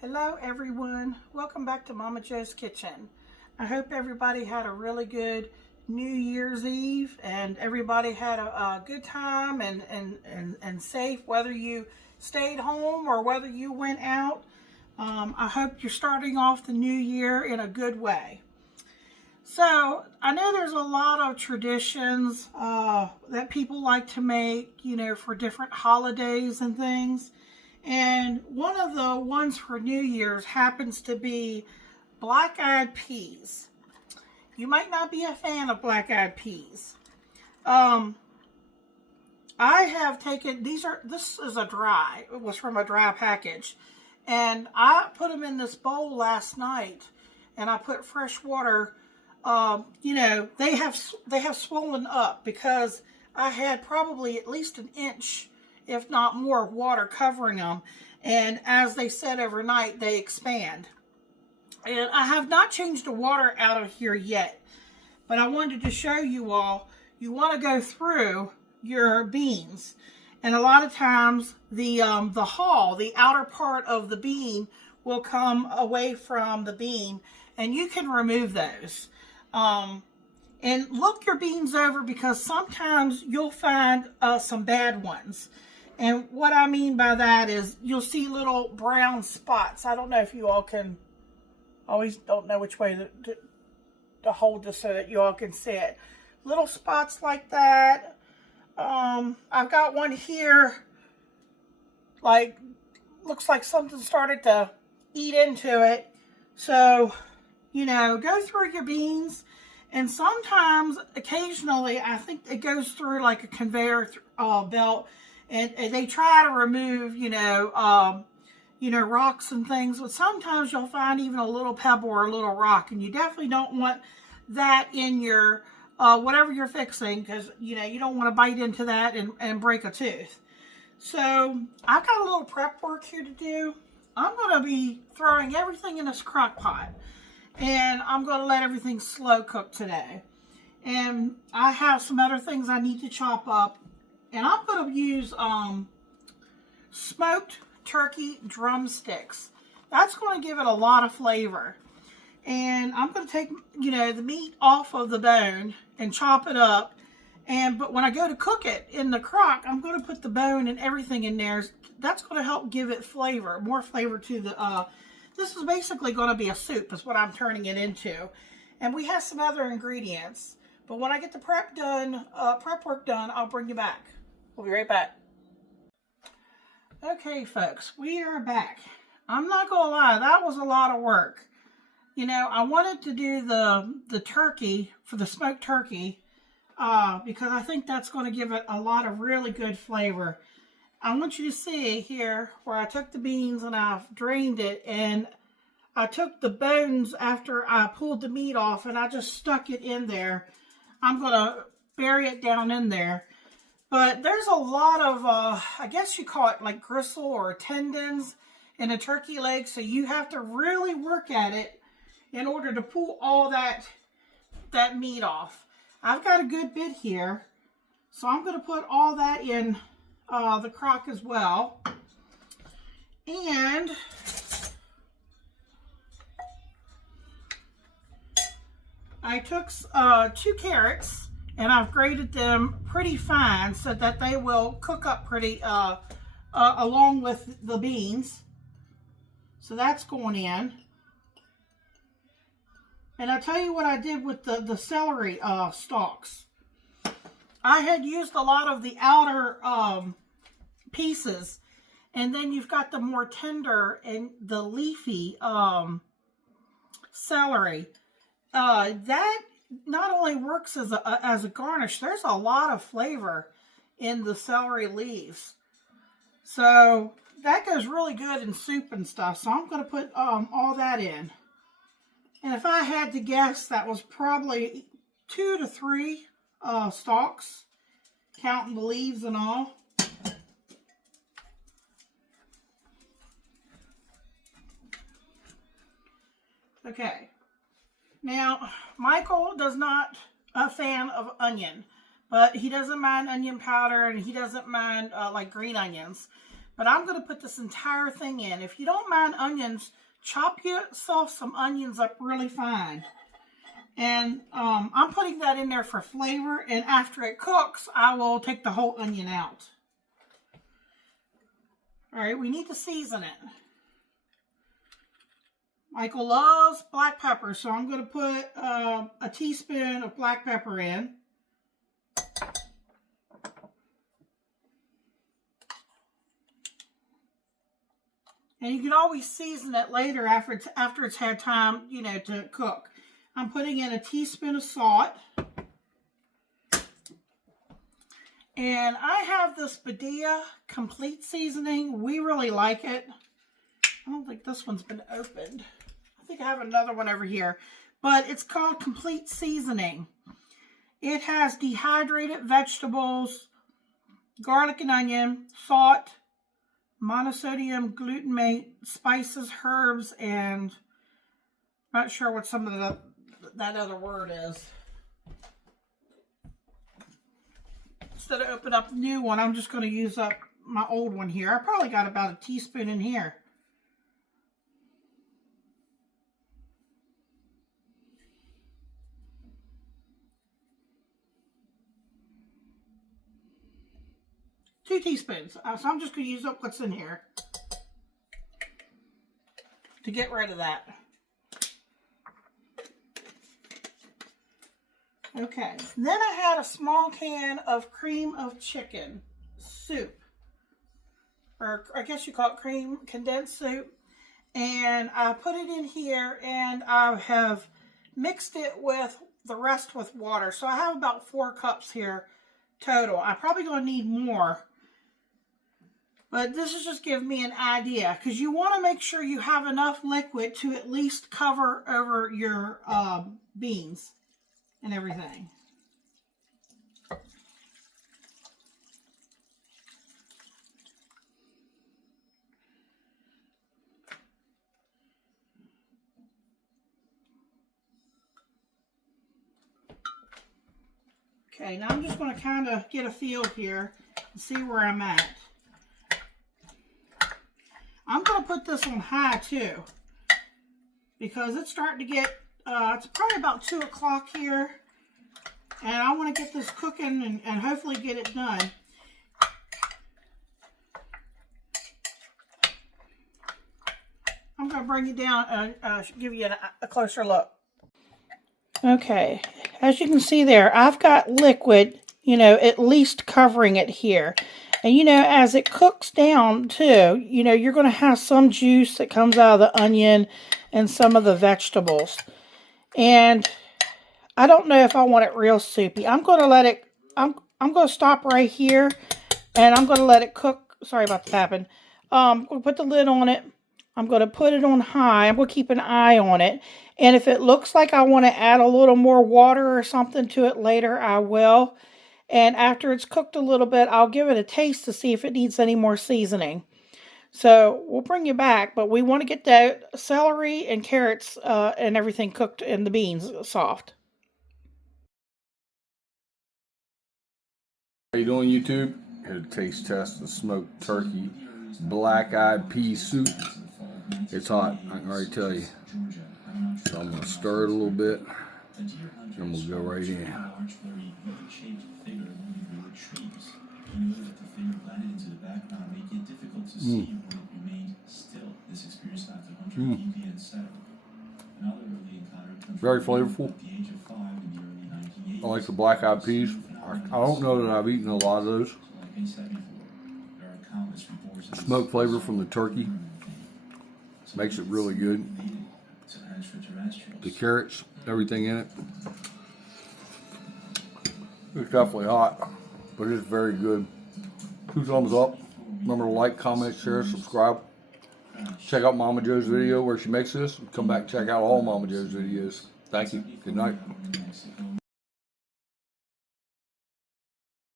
Hello everyone, welcome back to Momma Jo's Kitchen. I hope everybody had a really good New Year's Eve and everybody had a good time and safe, whether you stayed home or whether you went out. I hope you're starting off the new year in a good way. So I know there's a lot of traditions that people like to make, for different holidays and things. And one of the ones for New Year's happens to be black-eyed peas. You might not be a fan of black-eyed peas. I have taken, this is a dry, it was from a dry package. And I put them in this bowl last night and I put fresh water. They have swollen up because I had probably at least an inch, if not more, water covering them, and as they set overnight, they expand. And I have not changed the water out of here yet, but I wanted to show you all, you want to go through your beans, and a lot of times the hull, the outer part of the bean, will come away from the bean, and you can remove those. And look your beans over, because sometimes you'll find some bad ones. And what I mean by that is you'll see little brown spots. I don't know if you all can, always don't know which way to hold this so that you all can see it. Little spots like that. I've got one here, like, looks like something started to eat into it. So, go through your beans. And sometimes, occasionally, I think it goes through like a conveyor belt. And they try to remove, rocks and things. But sometimes you'll find even a little pebble or a little rock. And you definitely don't want that in your, whatever you're fixing. Because, you don't want to bite into that and break a tooth. So, I've got a little prep work here to do. I'm going to be throwing everything in this crock pot. And I'm going to let everything slow cook today. And I have some other things I need to chop up. And I'm going to use smoked turkey drumsticks. That's going to give it a lot of flavor. And I'm going to take, the meat off of the bone and chop it up. But when I go to cook it in the crock, I'm going to put the bone and everything in there. That's going to help give it flavor, more flavor to the, this is basically going to be a soup is what I'm turning it into. And we have some other ingredients. But when I get the prep work done, I'll bring you back. We'll be right back. Okay, folks, we are back. I'm not going to lie, that was a lot of work. I wanted to do the turkey, for the smoked turkey, because I think that's going to give it a lot of really good flavor. I want you to see here where I took the beans and I've drained it, and I took the bones after I pulled the meat off and I just stuck it in there. I'm going to bury it down in there. But there's a lot of, I guess you call it like gristle or tendons in a turkey leg. So you have to really work at it in order to pull all that meat off. I've got a good bit here. So I'm going to put all that in the crock as well. And I took 2 carrots. And I've grated them pretty fine so that they will cook up pretty along with the beans. So that's going in. And I'll tell you what I did with the celery stalks. I had used a lot of the outer pieces. And then you've got the more tender and the leafy celery. That not only works as a garnish, there's a lot of flavor in the celery leaves. So that goes really good in soup and stuff. So I'm going to put all that in. And if I had to guess, that was probably 2 to 3 stalks, counting the leaves and all. Okay. Now, Michael does not a fan of onion, but he doesn't mind onion powder and he doesn't mind like green onions. But I'm going to put this entire thing in. If you don't mind onions, chop yourself some onions up really fine. And I'm putting that in there for flavor. And after it cooks, I will take the whole onion out. All right, we need to season it. Michael loves black pepper, so I'm going to put a teaspoon of black pepper in. And you can always season it later after it's had time, you know, to cook. I'm putting in a teaspoon of salt. And I have this Badia Complete Seasoning. We really like it. I don't think this one's been opened. I think I have another one over here. But it's called Complete Seasoning. It has dehydrated vegetables, garlic and onion, salt, monosodium glutamate, spices, herbs, and I'm not sure what some of that other word is. Instead of open up a new one, I'm just going to use up my old one here. I probably got about a teaspoon in here. Two teaspoons. So I'm just going to use up what's in here to get rid of that. Okay. Then I had a small can of cream of chicken soup. Or I guess you call it cream condensed soup. And I put it in here and I have mixed it with the rest with water. So I have about 4 cups here total. I'm probably going to need more. But this is just giving me an idea, because you want to make sure you have enough liquid to at least cover over your beans and everything. Okay, now I'm just going to kind of get a feel here and see where I'm at. I'm going to put this on high too, because it's starting to get, it's probably about 2 o'clock here, and I want to get this cooking and hopefully get it done. I'm going to bring it down and give you a closer look. Okay, as you can see there, I've got liquid, you know, at least covering it here. And, you know, as it cooks down, too, you know, you're going to have some juice that comes out of the onion and some of the vegetables. And I don't know if I want it real soupy. I'm going to let it, I'm going to stop right here, and I'm going to let it cook. Sorry about the tapping. I'm going to put the lid on it. I'm going to put it on high. I'm going to keep an eye on it. And if it looks like I want to add a little more water or something to it later, I will. And after it's cooked a little bit, I'll give it a taste to see if it needs any more seasoning. So we'll bring you back, but we want to get the celery and carrots and everything cooked and the beans soft. How you doing, YouTube? Here to taste test the smoked turkey black-eyed pea soup. It's hot, I can already tell you. So I'm going to stir it a little bit, and we'll go right in. Very flavorful. I like the black-eyed peas. I don't know that I've eaten a lot of those. Smoke flavor from the turkey makes it really good. The carrots, everything in it. It's definitely hot, but it's very good. 2 thumbs up. Remember to like, comment, share, subscribe. Check out Momma Jo's video where she makes this. Come back and check out all Momma Jo's videos. Thank you. Good night.